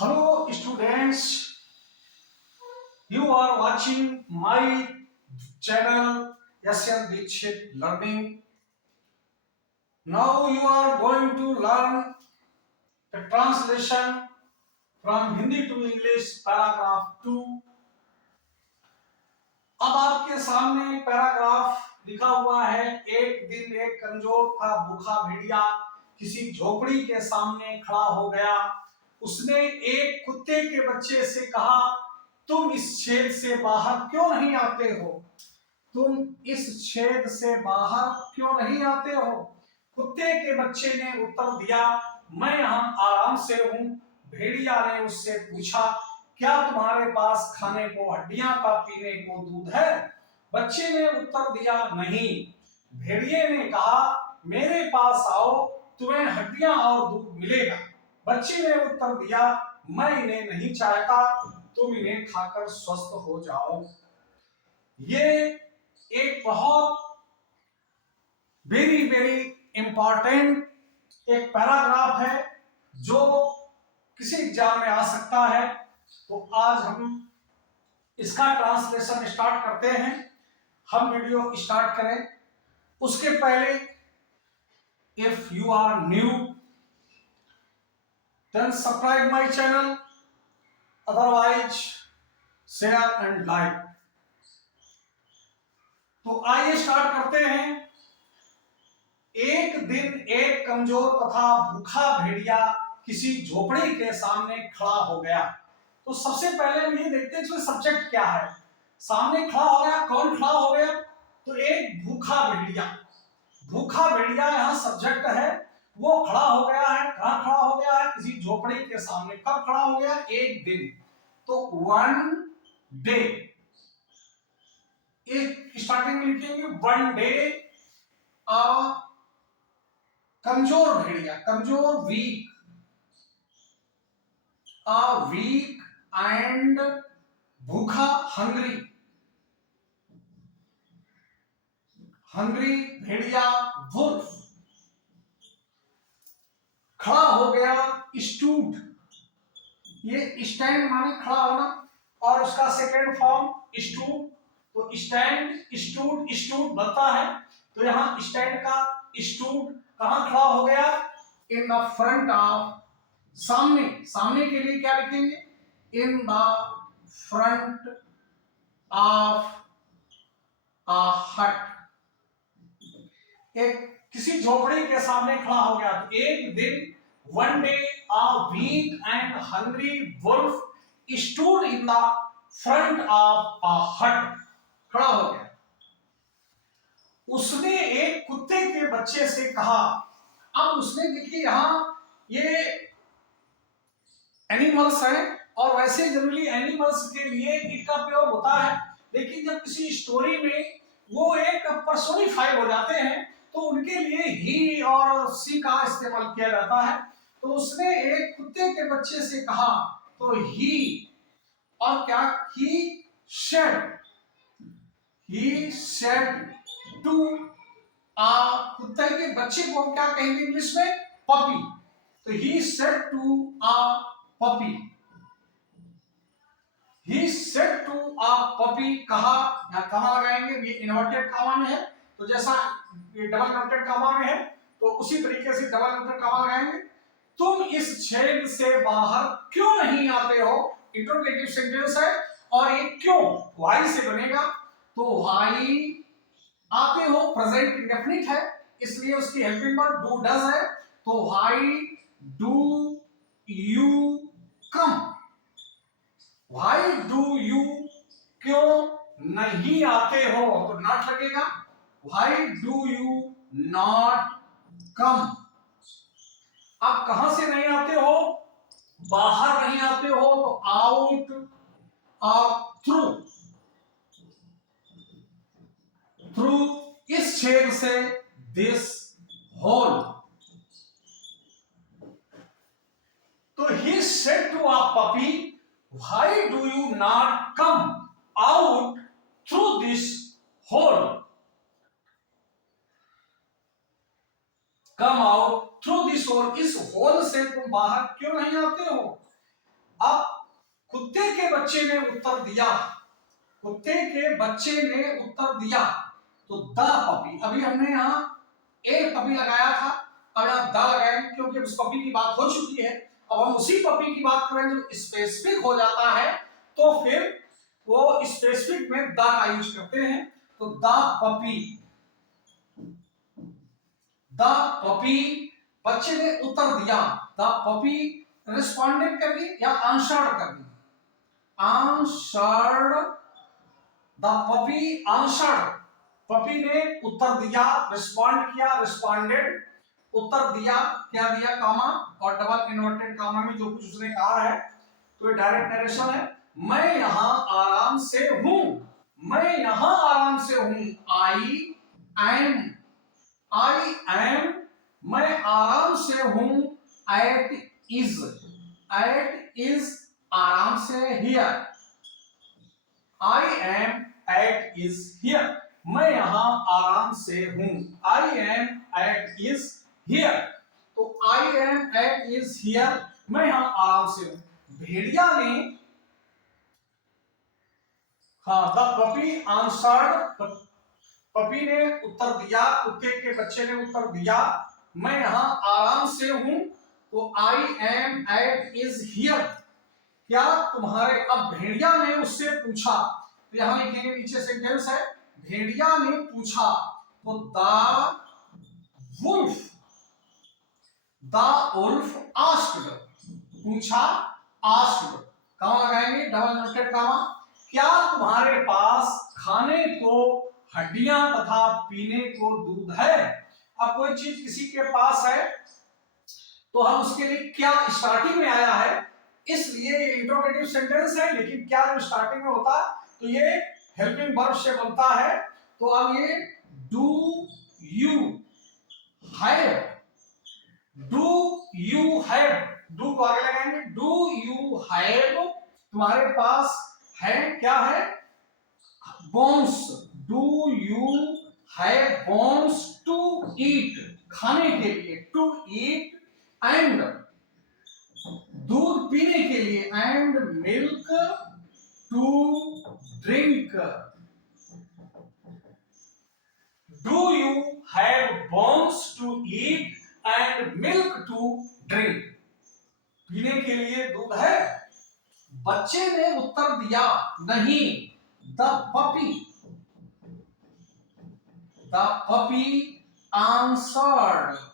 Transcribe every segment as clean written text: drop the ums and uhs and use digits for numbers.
Hello students, you are watching my channel SN Dikshit Learning. Now you are going to learn the translation from Hindi to English paragraph 2. अब आपके सामने paragraph लिखा हुआ है। एक दिन एक कमजोर था भूखा भेड़िया किसी झोपड़ी के सामने खड़ा हो गया। उसने एक कुत्ते के बच्चे से कहा, तुम इस छेद से बाहर क्यों नहीं आते हो? तुम इस छेद से बाहर क्यों नहीं आते हो? कुत्ते के बच्चे ने उत्तर दिया, मैं यहाँ आराम से हूँ। भेड़िया ने उससे पूछा, क्या तुम्हारे पास खाने को हड्डियां का पीने को दूध है? बच्चे ने उत्तर दिया, नहीं। भेड़िए ने कहा, मेरे पास आओ, तुम्हें हड्डियां और दूध मिलेगा। बच्चे ने उत्तर दिया, मैं इन्हें नहीं चाहता, तुम इन्हें खाकर स्वस्थ हो जाओ। ये एक बहुत वेरी वेरी इंपॉर्टेंट एक पैराग्राफ है जो किसी एग्जाम में आ सकता है। तो आज हम इसका ट्रांसलेशन स्टार्ट करते हैं। हम वीडियो स्टार्ट करें उसके पहले, if you are new then subscribe my channel, otherwise share and like. तो आइए स्टार्ट करते हैं। एक दिन एक कमजोर तथा भूखा भेड़िया किसी झोपड़ी के सामने खड़ा हो गया। तो सबसे पहले हम ये देखते हैं इसमें सब्जेक्ट क्या है। सामने खड़ा हो गया, कौन खड़ा हो गया? तो एक भूखा भेड़िया। भूखा भेड़िया यहाँ सब्जेक्ट है। वो खड़ा हो गया है, कहाँ खड़ा हो गया है? किसी झोपड़ी के सामने। कब खड़ा हो गया? एक दिन। तो वन डे, एक स्टार्टिंग में लिखेंगे वन डे। कमजोर भेड़िया, कमजोर, वीक, वीक एंड भूखा, हंग्री, हंग्री भेड़िया, वुल्फ, खड़ा हो गया, स्टूड, ये स्टैंड माने खड़ा होना और उसका सेकेंड फॉर्म स्टूड। तो स्टैंड, स्टूड, स्टूड बनता है। तो यहां स्टैंड का स्टूड कहां खड़ा हो गया? इन द फ्रंट ऑफ, सामने, सामने के लिए क्या लिखेंगे? इन द फ्रंट ऑफ अ हट, एक किसी झोपड़ी के सामने खड़ा हो गया। तो एक दिन, one day, a weak and hungry wolf stood in the front of a hut, खड़ा हो गया। उसने एक कुत्ते के बच्चे से कहा। अब उसने, देखिए यहां ये एनिमल्स है और वैसे जनरली एनिमल्स के लिए इट का प्रयोग होता है, लेकिन जब किसी स्टोरी में वो एक पर्सोनिफाई हो जाते हैं तो उनके लिए ही और सी का इस्तेमाल किया जाता है। तो उसने एक कुत्ते के बच्चे से कहा। तो ही और क्या? ही शेड, ही शेड टू कुत्ते के बच्चे को हम क्या कहेंगे इंग्लिश में? पपी। तो he said to a puppy, he said to a puppy, कहा, यहां कमा लगाएंगे, ये इन्वर्टेड कॉमा में है। तो जैसा ये डबल इन्वर्टेड कॉमा में है तो उसी तरीके से डबल इन्वर्टेड कॉमा लगाएंगे। तुम इस छेद से बाहर क्यों नहीं आते हो? इंटरोगेटिव सेंटेंस है और ये क्यों व्हाई से बनेगा। तो व्हाई आते हो प्रेजेंट इंडेफिनिट है, इसलिए उसकी हेल्पिंग वर्ब डू डज है। तो why do you come, why do you, क्यों नहीं आते हो? तो नॉट लगेगा। व्हाई डू यू नॉट कम। अब कहां से नहीं आते हो? बाहर नहीं आते हो तो आउट और थ्रू, थ्रू इस छेद से, दिस होल। तो he said to a puppy, why do you not come out through this hole, come out through this hole, इस होल से तुम बाहर क्यों नहीं आते हो? अब कुत्ते के बच्चे ने उत्तर दिया, कुत्ते के बच्चे ने उत्तर दिया, तो द पपी, अभी हमने यहाँ ए पपी लगाया था, अब यहाँ द लगाएंगे क्योंकि उस पपी की बात हो चुकी है। अब हम उसी पपी की बात करें जो स्पेसिफिक हो जाता है तो फिर वो स्पेसिफिक में द का यूज करते हैं। तो द पपी, द पपी, बच्चे ने उत्तर दिया, द पपी रिस्पॉन्डेड कर दी या आंसर्ड कर दी, answered, the puppy answered, puppy ने उत्तर दिया, रिस्पॉन्ड किया, रिस्पॉन्डेड, उत्तर दिया, क्या दिया, कामा और डबल इन्वर्टेड कामा में जो कुछ उसने कहा है, तो ये डायरेक्ट नरेशन है। मैं यहां आराम से हूं, मैं यहां आराम से हूं, आई एम, आई एम, मैं आराम से हूं, एट इज, एट इज आराम से, here, I am at ease here, मैं यहां आराम से हूं, I am at ease here, तो I am at ease here, मैं यहां आराम से हूं। भेड़िया ने, हाँ, द पपी आंसर्ड, पपी ने उत्तर दिया, कुत्ते के बच्चे ने उत्तर दिया, मैं यहां आराम से हूं, तो I am at ease here, क्या तुम्हारे, अब भेड़िया ने उससे पूछा, तो यहां लिखेंगे नीचे सेंटेंस है, भेड़िया ने पूछा, तो the wolf, the wolf asked, पूछा, आस्क्ड, कहां लगाएंगे, डबल नोटेड कामा, क्या तुम्हारे पास खाने को हड्डियां तथा पीने को दूध है। अब कोई चीज किसी के पास है तो हम उसके लिए क्या स्टार्टिंग में आया है, इसलिए ये इंट्रोगेटिव सेंटेंस है, लेकिन क्या जो स्टार्टिंग में होता तो ये हेल्पिंग वर्ब से बनता है। तो अब ये do you have, do you have, do को आगे लगाएंगे, डू यू हैव, तुम्हारे पास है, क्या है, bones, do you have bones to eat, खाने के लिए, टू ईट, एंड दूध पीने के लिए, and milk to drink, do you have bones to eat and milk to drink, पीने के लिए दूध है। बच्चे ने उत्तर दिया, नहीं, the puppy, the puppy answered,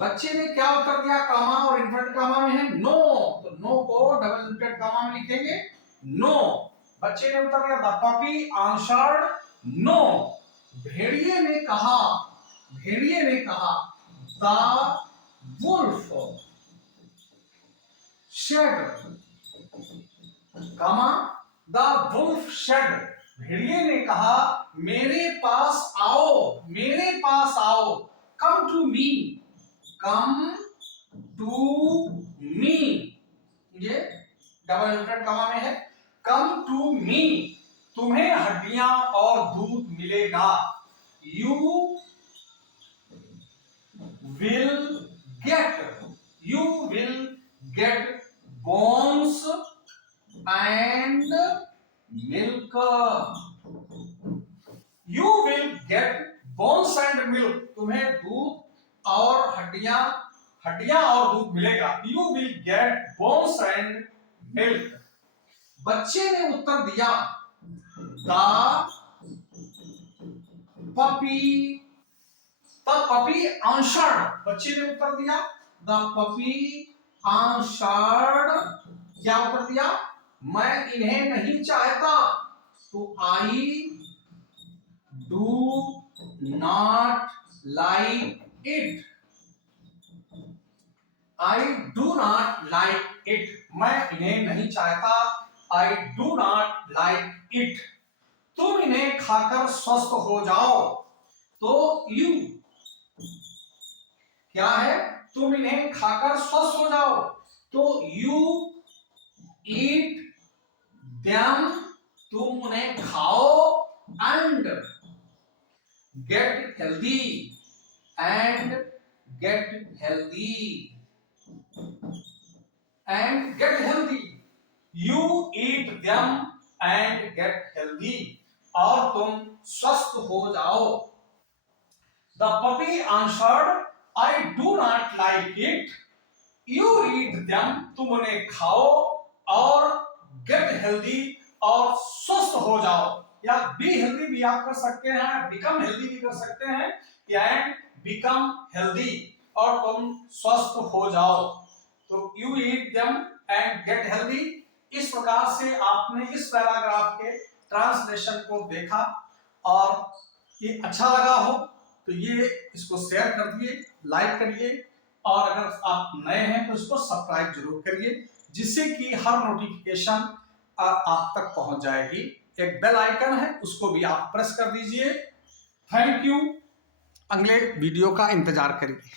बच्चे ने क्या उत्तर दिया, कामा और इन्वर्टेड कामा में है नो, तो नो को डबल इन्वर्टेड कामा में लिखेंगे, नो, बच्चे ने उत्तर दिया, द पपी आंसर्ड नो, भेड़िए ने कहा, भेड़िए ने कहा, the wolf said, comma, the wolf said, भेड़िए ने कहा, मेरे पास आओ, मेरे पास आओ, come to me, come to me, ये डबल इन्वर्टेड कॉमा में है, कम टू मी, तुम्हें हड्डियां और दूध मिलेगा, you will get, you will get bones and milk, you will get bones and milk, तुम्हें दूध और हड्डियां, हड्डियां और दूध मिलेगा, you will get bones and milk. बच्चे ने उत्तर दिया, the puppy, the puppy answered, बच्चे ने उत्तर दिया, द पपी आंसर्ड, क्या उत्तर दिया, मैं इन्हें नहीं चाहता, तो I do not like it, I do not like it, मैं इन्हें नहीं चाहता, I do not like it, तुम इन्हें खाकर स्वस्थ हो जाओ, तो you क्या है, तुम इन्हें खाकर स्वस्थ हो जाओ, तो you eat them, तुम उन्हें खाओ, and get healthy, and get healthy, and get healthy. You eat them and get healthy. और तुम स्वस्थ हो जाओ. The puppy answered, I do not like it. You eat them. तुम उन्हें खाओ और get healthy और स्वस्थ हो जाओ. या be healthy भी आप कर सकते हैं, become healthy भी कर सकते हैं, and become healthy और तुम स्वस्थ हो जाओ. तो you eat them and get healthy. इस प्रकार से आपने इस पैराग्राफ के ट्रांसलेशन को देखा और ये अच्छा लगा हो तो ये इसको शेयर कर दिए, लाइक करिए और अगर आप नए हैं तो इसको सब्सक्राइब जरूर करिए जिससे कि हर नोटिफिकेशन आप तक पहुंच जाएगी. एक बेल आइकन है उसको भी आप प्रेस कर दीजिए. Thank you. अगले वीडियो का इंतजार करिए.